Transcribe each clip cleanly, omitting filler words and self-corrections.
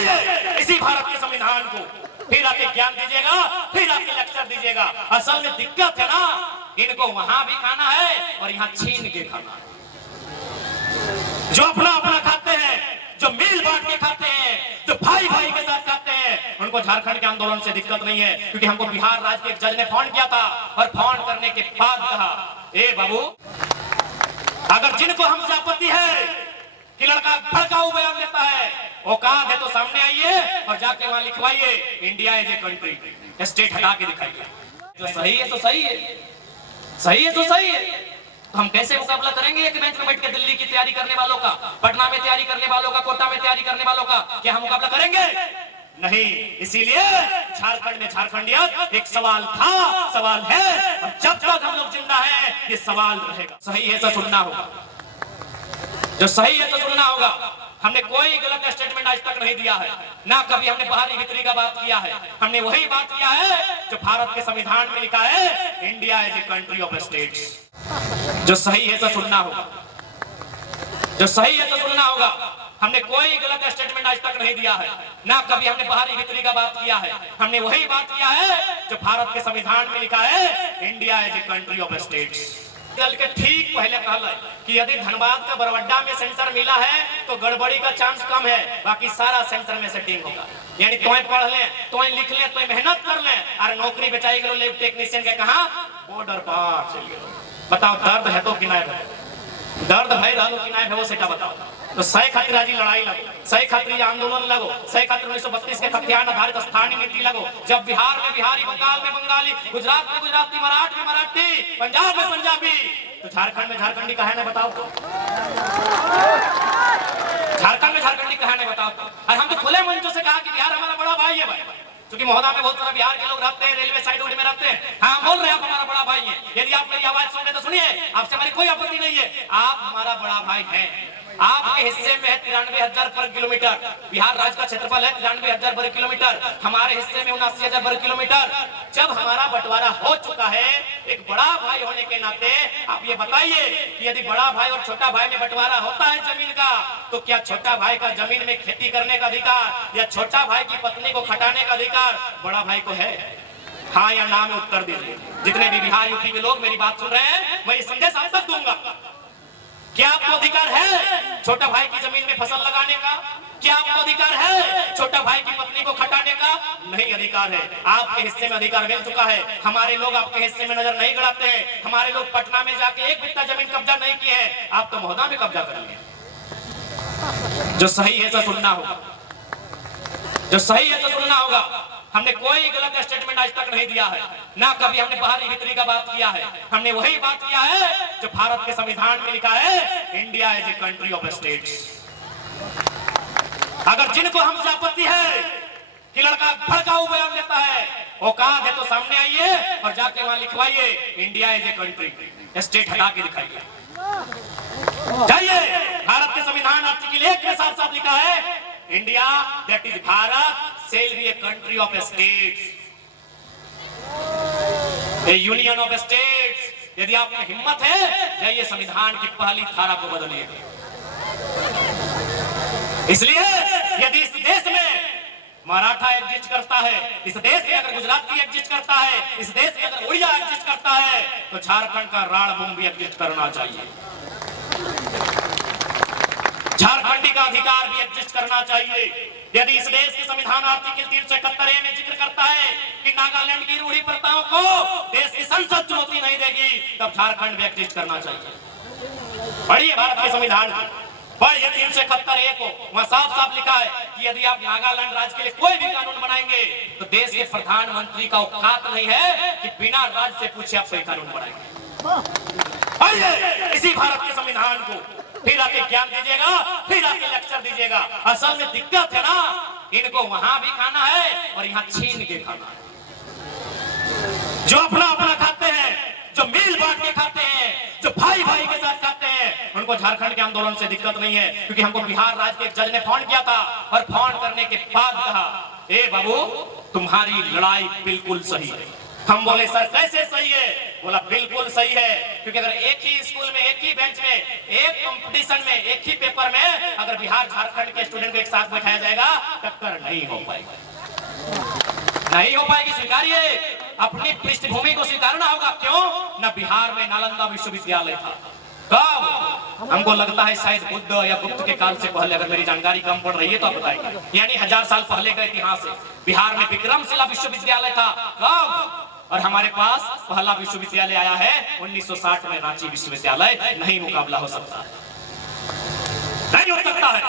जाइए इसी भारत के संविधान को फिर आके ज्ञान दीजिएगा, फिर आके लेक्चर दीजिएगा। असल में दिक्कत है ना, इनको वहां भी खाना है और यहाँ छीन के खाना है। जो अपना अपना खाते हैं, जो मिल बांट के खाते हैं, जो भाई भाई के साथ खाते हैं, उनको झारखंड के आंदोलन से दिक्कत नहीं है। क्योंकि हमको बिहार राज्य के एक जज ने फोन किया था और फोन करने के बाद कहा, ए बाबू, अगर जिनको हमसे आपत्ति है कि लड़का भड़काऊ बयान देता है, औकात है तो सामने आइए और जाके वहां लिखवाइए India is a country, state हटा के दिखाइए। जो सही है तो सही है, सही है तो सही है। तो हम कैसे मुकाबला करेंगे एक बेंच में बैठ के दिल्ली की तैयारी करने वालों का, पटना में तैयारी करने वालों का, कोटा में तैयारी करने वालों का? क्या हम मुकाबला करेंगे? नहीं। इसीलिए झारखंड में झारखंडियत एक सवाल था, सवाल है, और जब तक हम लोग जिंदा हैं ये सवाल रहेगा। सही है तो सुनना होगा, जो सही है तो सुनना होगा। हमने कोई गलत स्टेटमेंट आज तक नहीं दिया है, ना कभी हमने बाहरी भीतरी का बात किया है। हमने वही बात किया है जो भारत के संविधान में लिखा है, India is a country of states. जो सही है तो सुनना होगा, जो सही है तो सुनना होगा। हमने कोई गलत स्टेटमेंट आज तक नहीं दिया है, ना कभी हमने बाहरी भीतरी का बात किया है। हमने वही बात किया है जो भारत के संविधान में लिखा है, India is a country of states. चल के ठीक पहले कहला कि यदि धनबाद का बरवड्डा में सेंटर मिला है तो गड़बड़ी का चांस कम है, बाकी सारा सेंटर में सेटिंग होगा। यानी तुम्हें पढ़ ले, तुम्हें लिख ले, तुम्हें मेहनत कर ले, और नौकरी बेचाई गलो लैब टेक्नीशियन के कहा बॉर्डर पार चलिए। बताओ दर्द है तो किनाय है, दर्द है रहो किनाय है, वो सेटा बताओ। तो सही खातिर आज लड़ाई लगो, सही खातिर आंदोलन लगो, सही खातिर 1932 के खतियान आधारित स्थानीय नीति लगो। जब बिहार में बिहारी, बंगाल में बंगाली, गुजरात में गुजराती, मराठ में मराठी, पंजाब में पंजाबी, तो झारखंड में झारखंडी कहा है बताओ तो? झारखंड में झारखंडी कहा है बताओ तो? और हम तो खुले मंचों से कहा कि बिहार हमारा बड़ा भाई है भाई, क्योंकि महोदा में बहुत सारा बिहार के लोग रहते हैं, रेलवे साइड में रहते हैं। हाँ बोल रहे हैं आप हमारा बड़ा भाई है। यदि आप मेरी आवाज सुन रहे तो सुनिए, आपसे हमारी कोई आपत्ति नहीं है, आप हमारा बड़ा भाई है। आपके हिस्से में है 93,000 वर्ग किलोमीटर, बिहार राज्य का क्षेत्रफल है 93,000 वर्ग किलोमीटर, हमारे हिस्से में 79,000 वर्ग किलोमीटर। जब हमारा बंटवारा हो चुका है, एक बड़ा भाई होने के नाते आप ये बताइए कि यदि बड़ा भाई और छोटा भाई में बंटवारा होता है जमीन का, तो क्या छोटा भाई का जमीन में खेती करने का अधिकार या छोटा भाई की पत्नी को खटाने का अधिकार बड़ा भाई को है? हाँ या ना में उत्तर दीजिए। जितने भी बिहार यूपी के लोग मेरी बात सुन रहे हैं, मैं ये संदेश आप तक दूंगा। क्या आपको अधिकार है छोटा भाई की जमीन में फसल लगाने का? क्या आपको अधिकार है छोटा भाई की पत्नी को खटाने का? नहीं अधिकार है। आपके हिस्से में अधिकार मिल चुका है, हमारे लोग आपके हिस्से में नजर नहीं गड़ाते हैं। हमारे लोग पटना में जाके एक बित्ता जमीन कब्जा नहीं किए हैं, आप तो महोदा में कब्जा कर लिए। जो सही है तो सुनना होगा, जो सही है तो सुनना होगा। हमने कोई गलत स्टेटमेंट आज तक नहीं दिया है, ना कभी हमने बाहरी भीतरी का बात किया है। हमने वही बात किया है जो भारत के संविधान में लिखा है, India is a country of states. अगर जिनको हमसे आपत्ति है कि लड़का भड़काऊ बयान देता है, औकात है तो सामने आइए और जाके वहां लिखवाइए India is a country, state हटा के दिखाइए। जाइए, भारत के संविधान आर्टिकल 1 के साथ साथ लिखा है, India that is Bharat shall be a country of states, a union of states। यदि आप में हिम्मत है, जाइए संविधान की पहली धारा को बदलिए। इसलिए यदि इस देश में मराठा एग्जिस्ट करता है, इस देश में अगर गुजराती एग्जिस्ट करता है, इस देश में अगर उड़िया एग्जिस्ट करता है, तो झारखंड का राणभूमि भी एग्जिस्ट करना चाहिए, झारखंडी का अधिकार भी एग्जिस्ट करना चाहिए। यदि इस देश के संविधान आर्टिकल 371 में जिक्र करता है कि नागालैंड की रूढ़ी प्रथाओं को देश की संसद चुनौती नहीं देगी, तब झारखंड भी एग्जिस्ट करना चाहिए। पढ़िए भारत के संविधान को, पढ़िए 371 को, वहां साफ साफ लिखा है कि यदि आप नागालैंड राज्य के लिए कोई भी कानून बनाएंगे तो देश के प्रधानमंत्री का औकात नहीं है कि बिना राज्य से पूछे आप कोई कानून बनाएंगे। पढ़िए इसी भारत के संविधान को, फिर आके ज्ञान दीजिएगा, फिर आके लेक्चर दीजिएगा। असल में दिक्कत है ना, इनको वहां भी खाना है और यहाँ छीन के खाना है। जो अपना अपना खाते हैं, जो मिल बांट के खाते हैं, जो भाई भाई के साथ खाते हैं, उनको झारखंड के आंदोलन से दिक्कत नहीं है। क्योंकि हमको बिहार राज्य के एक जज ने फोन किया था और फोन करने के बाद कहा, ए बाबू, तुम्हारी लड़ाई बिल्कुल सही है, हम बोले सर कैसे सही है? बोला बिल्कुल सही है, क्योंकि अगर एक ही स्कूल में, एक ही बेंच में, एक कंपटीशन में, एक ही पेपर में अगर बिहार झारखंड के स्टूडेंट को एक साथ बैठाया जाएगा, टक्कर नहीं हो पाएगी, नहीं हो पाएगी। स्वीकारिए, अपनी पृष्ठभूमि को स्वीकारना होगा। क्यों? न बिहार में नालंदा विश्वविद्यालय था। कब? हमको लगता है शायद बुद्ध या गुप्त के काल से पहले, अगर मेरी जानकारी कम पड़ रही है तो आप बताइए। यानी 1000 साल पहले का इतिहास है। बिहार में विक्रमशिला विश्वविद्यालय था। कब? और हमारे पास पहला विश्वविद्यालय आया है 1960 में, रांची विश्वविद्यालय। नहीं मुकाबला हो सकता, नहीं हो सकता है।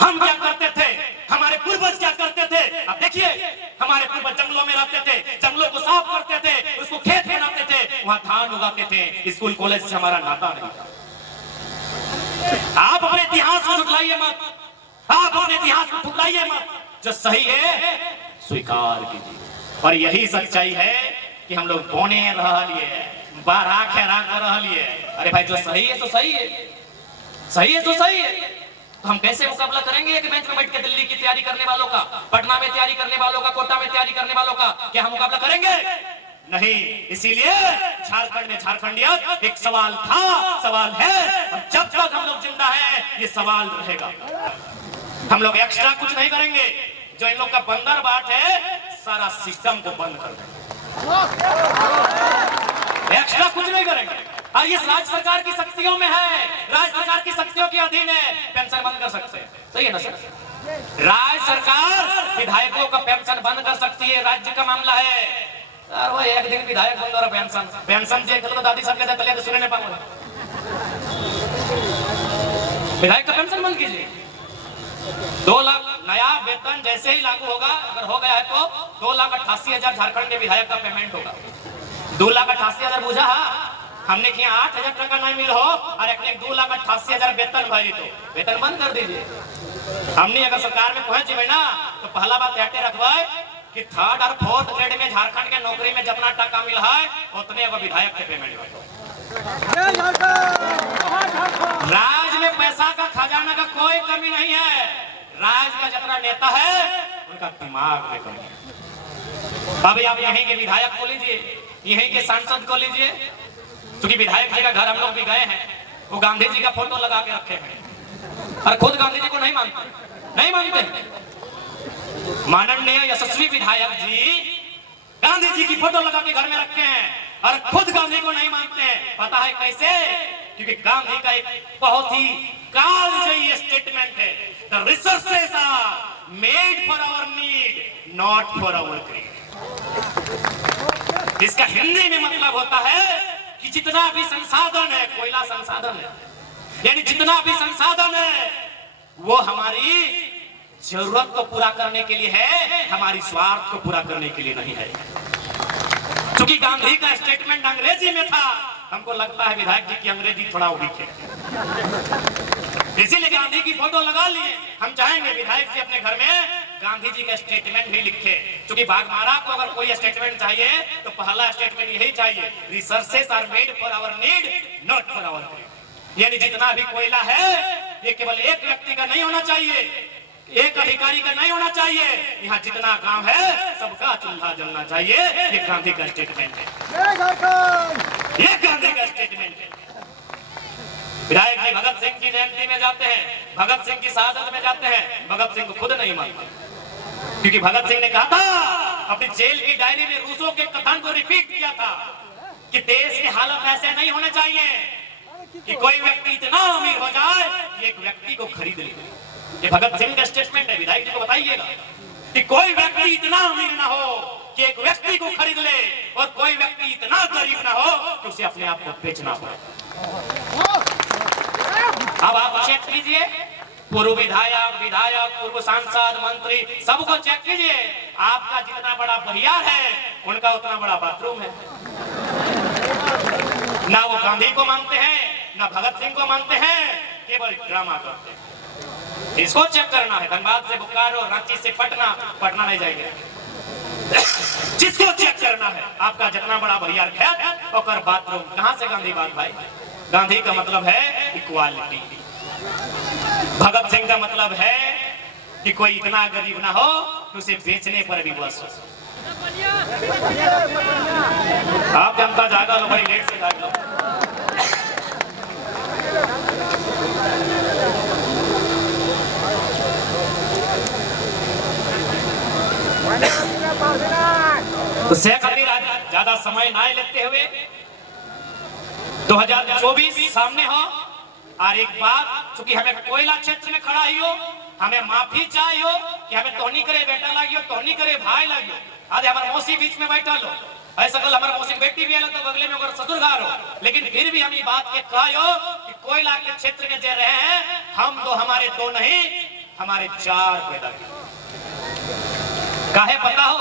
हम क्या करते थे, हमारे पूर्वज क्या करते थे? अब देखिए, हमारे पूर्वज जंगलों में रहते थे, जंगलों को साफ करते थे, उसको खेत बनाते थे, वहां धान उगाते थे। स्कूल कॉलेज से हमारा नाता नहीं था। आप अपने इतिहास को झुठलाइए मत, आप अपने इतिहास को ठुकराइए मत। जो सही है स्वीकार कीजिए, और यही सच्चाई है कि हम लोग बोने रह लिए, बारह खेरा कर रह लिए। अरे भाई, जो सही है तो सही है, सही है तो सही है। तो हम कैसे मुकाबला करेंगे एक बेंच में बैठ के दिल्ली की तैयारी करने वालों का, पटना में तैयारी करने वालों का, कोटा में तैयारी करने वालों का? क्या हम मुकाबला करेंगे? नहीं। इसीलिए झारखंड में झारखंडियत एक सवाल था, सवाल है, और जब तक हम लोग जिंदा हैं ये सवाल रहेगा। हम लोग एक्स्ट्रा कुछ नहीं करेंगे। जो इन लोग का बंदर बाट है, सारा सिस्टम को बंद कर देंगे, एक्स्ट्रा कुछ नहीं करेंगे। और ये राज्य सरकार की शक्तियों में है, राज्य सरकार की शक्तियों के अधीन है। पेंशन बंद कर सकते हैं, सही है ना सर? राज्य सरकार विधायकों का पेंशन बंद कर सकती है, राज्य का मामला है। सर वो एक दिन विधायक बंद और पेंशन देख लो, दादी सब कहते हैं सुनने नहीं पाऊंगा। विधायक का पेंशन बंद कीजिए। 2 लाख नया वेतन जैसे ही लागू होगा, अगर हो गया है तो 2,88,000 झारखंड के विधायक का पेमेंट होगा। 2,88,000 बुझा, हमने किया 8,000 टका नहीं मिल हो, और एक 2,88,000 वेतन भाई, तो वेतन बंद कर दीजिए। हमने अगर सरकार में पहुंच जाए ना, तो पहला बात हटे रखवाए कि 3rd और 4th ग्रेड में झारखंड के नौकरी में जितना टका मिल है उतने अब विधायक के पेमेंट हो। राज्य में पैसा का खजाना का कोई कमी नहीं है। राज्य का जितना नेता है उनका दिमाग में कमी है। अभी आप यहीं के विधायक को लीजिए, यहीं के सांसद को लीजिए, क्योंकि विधायक जी का घर हम लोग भी गए हैं, वो गांधी जी का फोटो लगा के रखे हैं, और खुद गांधी जी को नहीं मानते, नहीं मानते। माननीय यशस्वी विधायक जी गांधी जी की फोटो लगा के घर में रखे हैं, और खुद गांधी को नहीं मानते हैं। पता है कैसे? क्योंकि गांधी का एक बहुत ही कालजयी स्टेटमेंट है, the resources are made for our need, not for our greed. इसका हिंदी में मतलब होता है कि जितना भी संसाधन है, कोयला संसाधन है, यानी जितना भी संसाधन है वो हमारी जरूरत को पूरा करने के लिए है, हमारी स्वार्थ को पूरा करने के लिए नहीं है। क्योंकि गांधी का स्टेटमेंट अंग्रेजी में था, हमको लगता है विधायक जी की अंग्रेजी थोड़ा वीक है, इसीलिए गांधी की फोटो लगा लिए। हम चाहेंगे विधायक जी अपने घर में गांधी जी का स्टेटमेंट भी लिखे, क्योंकि बाघमारा को अगर कोई स्टेटमेंट चाहिए तो पहला स्टेटमेंट यही चाहिए, resources are made for our need, not for our greed. यानी जितना भी कोयला है ये केवल एक व्यक्ति का नहीं होना चाहिए, एक अधिकारी का नहीं होना चाहिए, यहाँ जितना काम है सबका चूल्हा जलना चाहिए। ये गांधी का स्टेटमेंट है, ये गांधी का स्टेटमेंट है। विधायक जी भगत सिंह की जयंती में जाते हैं, भगत सिंह की शहादत में जाते हैं, भगत सिंह को खुद नहीं मानते, क्योंकि भगत सिंह ने कहा था अपनी जेल की डायरी में रूसों के कथन को रिपीट किया था कि देश की हालत ऐसे नहीं होने चाहिए कि कोई व्यक्ति इतना अमीर हो जाए कि एक व्यक्ति को खरीद ले। ये भगत सिंह का स्टेटमेंट है। विधायक जी को बताइएगा कि कोई व्यक्ति इतना अमीर ना हो कि एक व्यक्ति को खरीद ले, और कोई व्यक्ति इतना गरीब ना हो कि उसे अपने आप को बेचना पड़े। अब आप चेक कीजिए, पूर्व विधायक, पूर्व सांसद, मंत्री, सबको चेक कीजिए। आपका जितना बड़ा बहियार है उनका उतना बड़ा बाथरूम है। ना वो गांधी को मानते हैं, ना भगत सिंह को मानते हैं, केवल ड्रामा करते हैं। इसको चेक करना है। धनबाद से बोकारो, रांची से पटना, पटना नहीं जाएंगे। जिसको चेक करना है आपका जितना बड़ा बहियार खेत और बाथरूम, कहां से गांधी बात भाई? गांधी का मतलब है इक्वालिटी, भगत सिंह का मतलब है कि कोई इतना गरीब ना हो कि उसे बेचने पर भी बस हो। आप जनता जागा लो, बड़ी लेट से जाग लो। तो शेख अमीर आज ज्यादा समय ना लेते हुए 2024 सामने हो, और एक बात, चूंकि हमें कोयला क्षेत्र में खड़ा ही हो, हमें माफी चाहिए कि हमें तोहनी करे बेटा लागियो, तोहनी करे भाई लागियो। आज हमारे मौसी बीच में बैठा लो, ऐसा कल हमारे मौसी बेटी भी आलो तो बगले में अगर ससुरघर हो, लेकिन फिर भी हम ये बात के कहो कि कोयला के क्षेत्र में जे रहे हैं, हम तो हमारे दो नहीं, हमारे चार पैदा किए। काहे पता हो,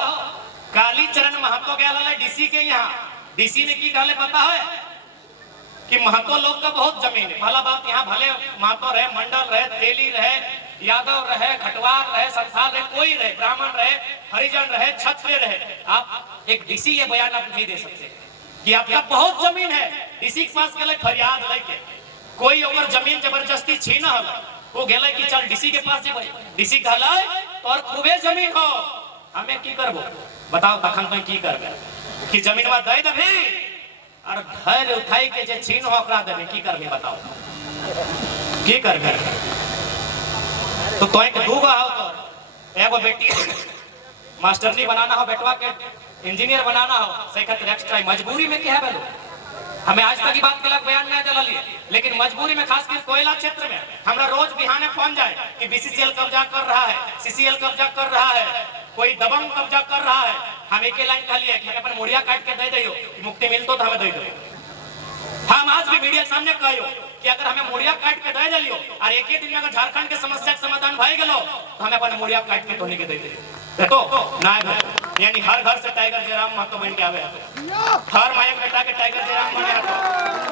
कालीचरण महतो गया डीसी के यहाँ, डीसी ने की कहले पता है कि महतो लोग का बहुत जमीन है। पहला बात, यहाँ भले महतो रहे, मंडल रहे, तेली रहे, यादव रहे, खटवार रहे, संथाल रहे, कोई रहे, ब्राह्मण रहे, हरिजन रहे, क्षत्रिय रहे, आप एक डीसी ये बयान आप नहीं दे सकते कि आपका बहुत जमीन है। डीसी के पास गए फरियाद लेके, कोई अगर जमीन जबरदस्ती छीना हो, वो गए कि चल डीसी के पास जेबै, डीसी कहले तोर खूबे जमीन हो, हमें की करबो बताओ, तखन तो की करबे कि जमीनवा दे देबे और घर उठाई के जे छीन हो ओकरा देबे, की करबे बताओ, की करबे? तो तोय के दूगो हो, तो एगो बेटी मास्टरनी बनाना हो, बेटवा के इंजीनियर बनाना हो, से खातिर एक्स्ट्रा मजबूरी में क्या है बोलो। हमें आज तक की बात के लग बयान नहीं चलिए, लेकिन मजबूरी में खासकर कोयला क्षेत्र में हमरा रोज बिहाने फोन जाए कि बीसीसीएल कब्जा कर रहा है, सीसीएल कब्जा कर रहा है, कोई दबंग कब्जा कर रहा है। हम एक लाइन कहलिए कि अपन मुड़िया काट के दे दियो, मुक्ति मिलतो तो हमें दे दो। हम आज भी मीडिया सामने कहियो कि अगर हमें मुड़िया काट के दे दियो और एक ही दिन में अगर झारखंड के समस्या के समाधान भई गेलो तो हमें अपन मुड़िया काट के तोनी के दे दे तो ना भाई, यानी हर घर से टाइगर जयराम महतो बन के आवे, हर मायक बेटा के टाइगर जयराम बने।